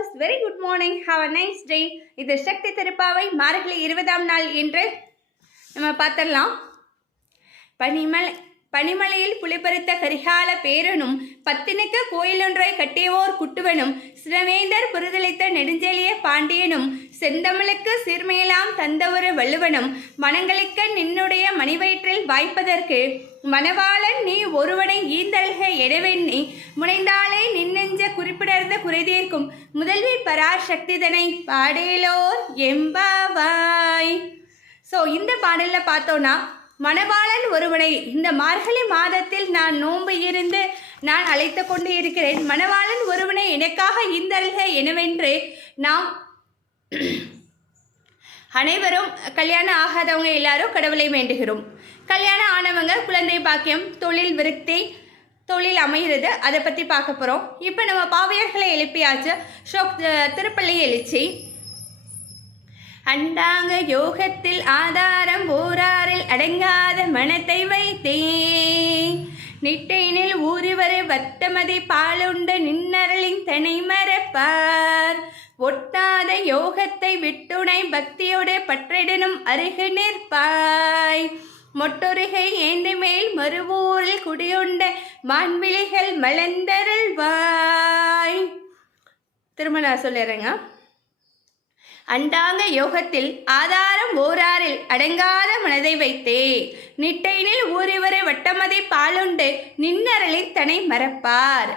Viewers very good morning have a nice day இது சக்தி திருப்பாவை மார்கழி இருபதாம் நாள் என்று நம்ம பார்த்துடலாம். பனிமலை பனிமலையில் புலிபறித்த கரிகால பேரனும் பத்தினுக்க கோயிலொன்றை கட்டியவோர் குட்டுவனும் சிவவேந்தர் புரிதளித்த நெடுஞ்செலிய பாண்டியனும் செந்தமிழுக்கு சீர்மையெல்லாம் தந்தவொரு வள்ளுவனும் மனங்களிக்க நின்னுடைய மணிவயிற்றில் வாய்ப்பதற்கு மணவாளன் நீ ஒருவனை ஈந்தல்க குறிப்பிடர்ந்த குறைதீர்க்கும் முதல்வி பராசக்திதனை பாடேலோர் எம்பாவாய். ஸோ இந்த பாடலில் பார்த்தோன்னா மணவாளன் ஒருவனை இந்த மார்கழி மாதத்தில் நான் நோன்பு இருந்து நான் அழைத்து கொண்டு இருக்கிறேன். மணவாளன் ஒருவனை எனக்காக இந்தல்க எனவென்று நாம் அனைவரும் கல்யாணம் ஆகாதவங்க எல்லாரும் கடவுளை வேண்டுகிறோம். கல்யாணம் ஆனவங்க குழந்தை பாக்கியம் தொழில் விருத்தி தொழில் அமைகிறது அதை பற்றி பார்க்க போகிறோம் இப்போ நம்ம பாவியர்களை எழுப்பியாச்சு. ஷோ திருப்பள்ளி எழுச்சி. அண்டாங்க யோகத்தில் ஆதாரம் ஓராறில் அடங்காத மனத்தை வைத்தே நிட்டையினில் ஊறிவரு வத்தமதி பாலுண்ட நின்னரளின் தனை மறப்பார். ஒட்டாத யோகத்தை விட்டுணை பக்தியோட பற்றிடனும் அருகு நிற்பாய். மொட்டொருகை ஏந்தி மேல் மறுவூரில் குடியுண்ட மான்விழிகள் மலர்ந்தருள்வாய். திரும்ப நான் சொல்லிடுறேங்க அண்டாங்க யோகத்தில் ஆதாரம் ஓராரில் அடங்காத மனதை வைத்தே நிட்டையினில் ஊறிவரை வட்டமதை பாலுண்டு நின்னரளி தனை மறப்பார்.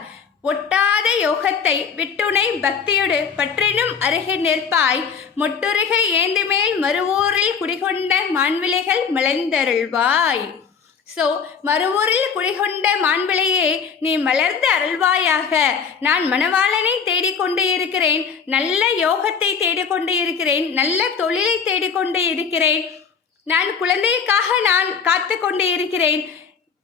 ஒட்டாத யோகத்தை விட்டுணை பக்தியோடு பற்றினும் அருகே நிற்பாய். மொட்டுருகை ஏந்துமேல் மறுவூரில் குடிகொண்ட மான்விலைகள் மலர்ந்தருள்வாய். ஸோ மறுவூரில் குடிகொண்ட மாண்பிளையே நீ மலர்ந்து அருள்வாயாக. நான் மணவாளனை தேடிக்கொண்டு இருக்கிறேன். நல்ல யோகத்தை தேடிக்கொண்டு இருக்கிறேன். நல்ல தொழிலை தேடிக்கொண்டு இருக்கிறேன். நான் குழந்தைக்காக நான் காத்து கொண்டு இருக்கிறேன்.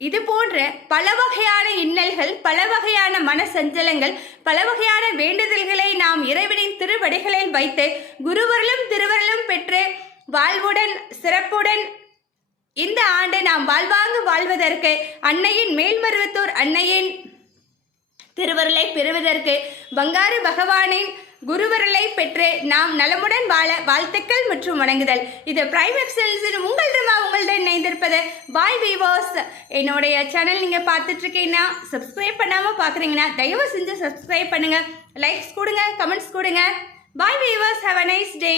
இது போன்ற பல வகையான இன்னல்கள் பல வகையான மன சஞ்சலங்கள் பல வகையான வேண்டுதல்களை நாம் இறைவனின் திருவடிகளில் வைத்து குருவர்களும் திருவர்களும் பெற்று வாழ்வுடன் சிறப்புடன் இந்த ஆண்டு நாம் வாழ்வாங்கு வாழ்வதற்கு அன்னையின் மேல்மருவத்தூர் அன்னையின் திருவருளை பெறுவதற்கு பங்காரு பகவானின் குருவருளை பெற்று நாம் நலமுடன் வாழ வாழ்த்துக்கள் மற்றும் வணங்குதல். இது பிரைம் எக்ஸலன்ஸின் உங்களிடமா உங்களுடன் இணைந்திருப்பது பாய் வீவர்ஸ் என்னுடைய சேனல் நீங்கள் பார்த்துட்ருக்கீங்கன்னா சப்ஸ்கிரைப் பண்ணாமல் பார்க்குறீங்கன்னா தயவு செஞ்சு சப்ஸ்கிரைப் பண்ணுங்கள் லைக்ஸ் கொடுங்க கமெண்ட்ஸ் கொடுங்க. Bye viewers have a nice day